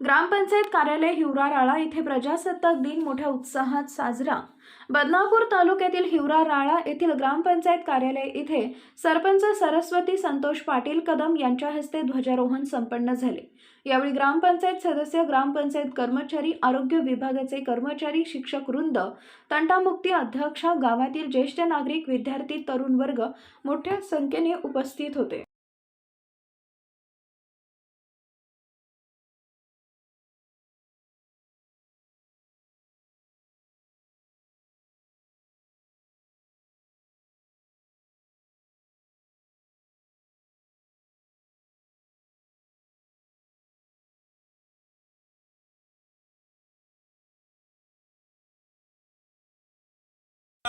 ग्रामपंचायत कार्यालय हिवराराळा येथे प्रजासत्ताक दिन मोठ्या उत्साहात साजरा. बदनापूर तालुक्यातील हिवराराळा येथील ग्रामपंचायत कार्यालय येथे सरपंच सरस्वती संतोष पाटील कदम यांच्या हस्ते ध्वजारोहण संपन्न झाले. यावेळी ग्रामपंचायत सदस्य ग्रामपंचायत कर्मचारी आरोग्य विभागाचे कर्मचारी शिक्षक वृंद तंटामुक्ती अध्यक्षा गावातील ज्येष्ठ नागरिक विद्यार्थी तरुण वर्ग मोठ्या संख्येने उपस्थित होते.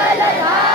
முதல்வர்